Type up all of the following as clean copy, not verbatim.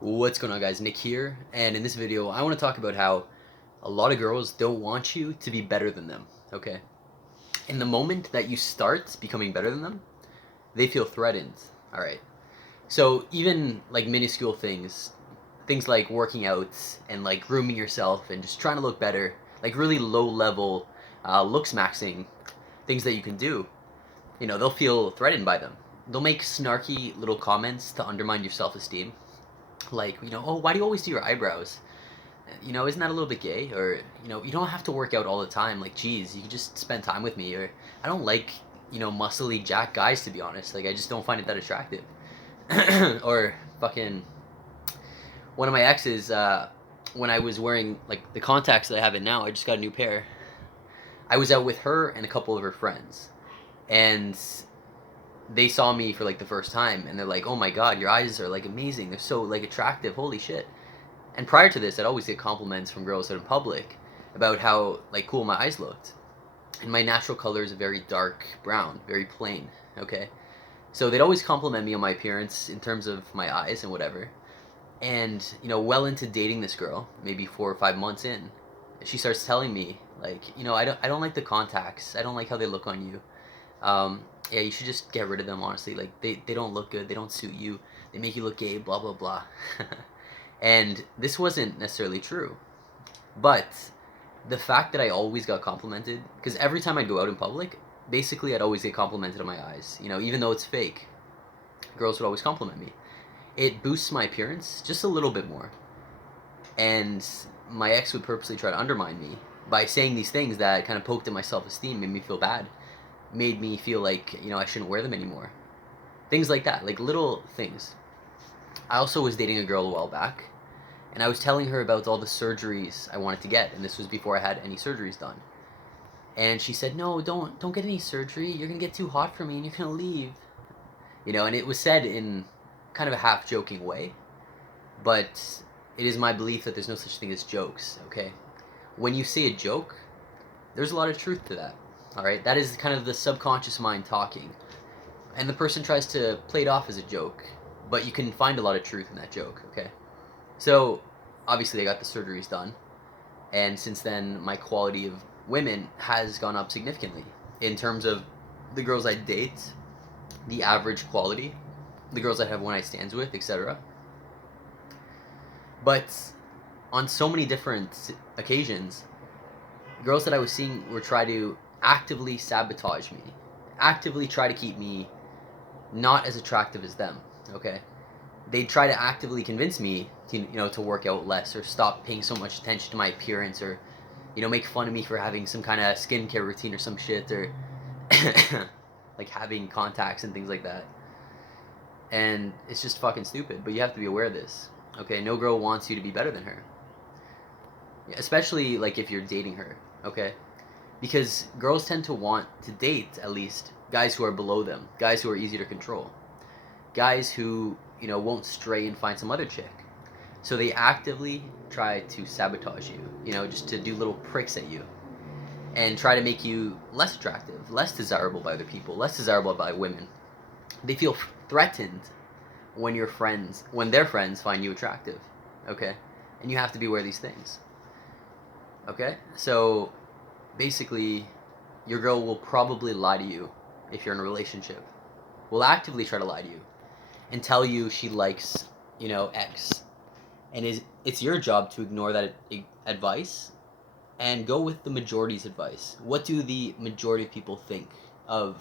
What's going on, guys? Nick here, and in this video I want to talk about how a lot of girls don't want you to be better than them, okay? In the moment that you start becoming better than them, they feel threatened, alright? So even like minuscule things like working out and like grooming yourself and just trying to look better, like really low level looks maxing things that you can do, they'll feel threatened by them. They'll make snarky little comments to undermine your self-esteem, like, oh, why do you always do your eyebrows? Isn't that a little bit gay? Or, you don't have to work out all the time. Like, geez, you can just spend time with me. Or, I don't like, muscly jack guys, to be honest. Like, I just don't find it that attractive. Or, fucking, one of my exes, when I was wearing, like, the contacts that I have in now, I just got a new pair. I was out with her and a couple of her friends. And they saw me for, like, the first time. And they're like, oh my god, your eyes are, like, amazing. They're so, like, attractive. Holy shit. And prior to this, I'd always get compliments from girls out in public about how like cool my eyes looked. And my natural color is a very dark brown, very plain. Okay, so they'd always compliment me on my appearance in terms of my eyes and whatever. And well into dating this girl, maybe 4 or 5 months in, she starts telling me like, I don't like the contacts. I don't like how they look on you. Yeah, you should just get rid of them. Honestly, like they don't look good. They don't suit you. They make you look gay. Blah blah blah. And this wasn't necessarily true. But the fact that I always got complimented, because every time I'd go out in public, basically I'd always get complimented on my eyes. Even though it's fake, girls would always compliment me. It boosts my appearance just a little bit more. And my ex would purposely try to undermine me by saying these things that kind of poked at my self esteem, made me feel bad, made me feel like, I shouldn't wear them anymore. Things like that, like little things. I also was dating a girl a while back, and I was telling her about all the surgeries I wanted to get, and this was before I had any surgeries done. And she said, "No, don't get any surgery. You're gonna get too hot for me, and you're gonna leave." And it was said in kind of a half joking way, but it is my belief that there's no such thing as jokes. Okay, when you say a joke, there's a lot of truth to that. All right, that is kind of the subconscious mind talking, and the person tries to play it off as a joke, but you can find a lot of truth in that joke. Okay. So, obviously, I got the surgeries done, and since then, my quality of women has gone up significantly in terms of the girls I date, the average quality, the girls I have one night stands with, etc. But on so many different occasions, girls that I was seeing were trying to actively sabotage me, actively try to keep me not as attractive as them. Okay, they try to actively convince me to work out less or stop paying so much attention to my appearance, or make fun of me for having some kind of skincare routine or some shit, or like having contacts and things like that. And it's just fucking stupid, but you have to be aware of this. Okay, no girl wants you to be better than her, especially like if you're dating her. Okay, because girls tend to want to date at least guys who are below them, guys who are easy to control, guys who won't stray and find some other chick. So they actively try to sabotage you, just to do little pricks at you and try to make you less attractive, less desirable by other people, less desirable by women. They feel threatened when their friends find you attractive. Okay, and you have to be aware of these things. Okay, so basically, your girl will probably lie to you if you're in a relationship. Will actively try to lie to you and tell you she likes, X. And it's your job to ignore that advice and go with the majority's advice. What do the majority of people think of,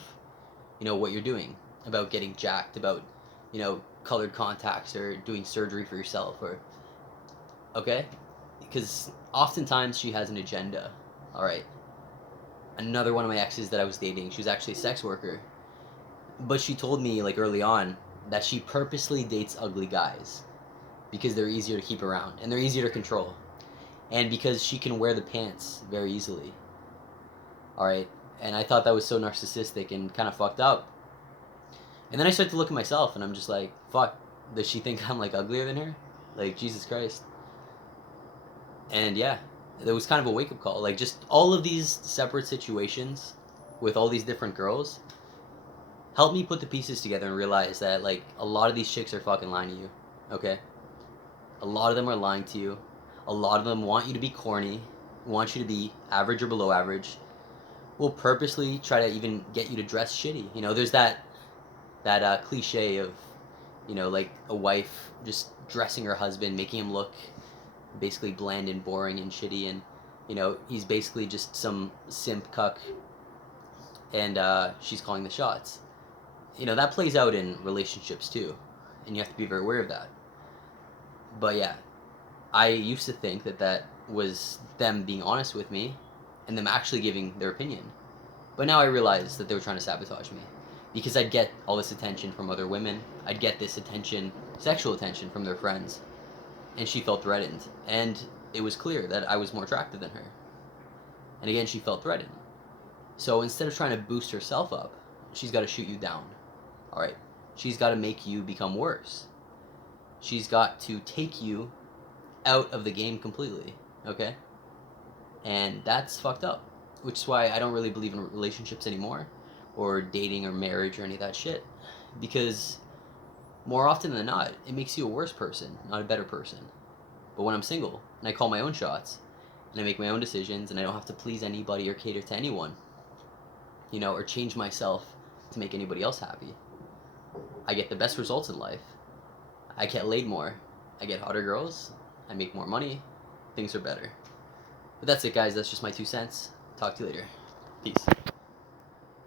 what you're doing, about getting jacked, about, colored contacts, or doing surgery for yourself, or okay? Because oftentimes she has an agenda. All right. Another one of my exes that I was dating, she was actually a sex worker, but she told me like early on that she purposely dates ugly guys because they're easier to keep around and they're easier to control, and because she can wear the pants very easily. All right, and I thought that was so narcissistic and kind of fucked up. And then I started to look at myself, and I'm just like, fuck. Does she think I'm like uglier than her? Like, Jesus Christ. And yeah, it was kind of a wake up call. Like, just all of these separate situations with all these different girls helped me put the pieces together and realize that like a lot of these chicks are fucking lying to you. Okay, A lot of them are lying to you. A lot of them want you to be corny, want you to be average or below average, will purposely try to even get you to dress shitty. You know, there's that cliche of, you know, like a wife just dressing her husband, making him look basically bland and boring and shitty, and you know he's basically just some simp cuck, and she's calling the shots. You know that plays out in relationships too, and you have to be very aware of that. But yeah, I used to think that that was them being honest with me, and them actually giving their opinion. But now I realize that they were trying to sabotage me, because I'd get all this attention from other women. I'd get this attention, sexual attention, from their friends, and she felt threatened. And it was clear that I was more attractive than her. And again, she felt threatened. So instead of trying to boost herself up, she's got to shoot you down. All right? She's got to make you become worse. She's got to take you out of the game completely. Okay? And that's fucked up. Which is why I don't really believe in relationships anymore, or dating or marriage or any of that shit. Because more often than not, it makes you a worse person, not a better person. But when I'm single, and I call my own shots, and I make my own decisions, and I don't have to please anybody or cater to anyone, you know, or change myself to make anybody else happy, I get the best results in life. I get laid more. I get hotter girls. I make more money. Things are better. But that's it, guys. That's just my 2 cents. Talk to you later. Peace.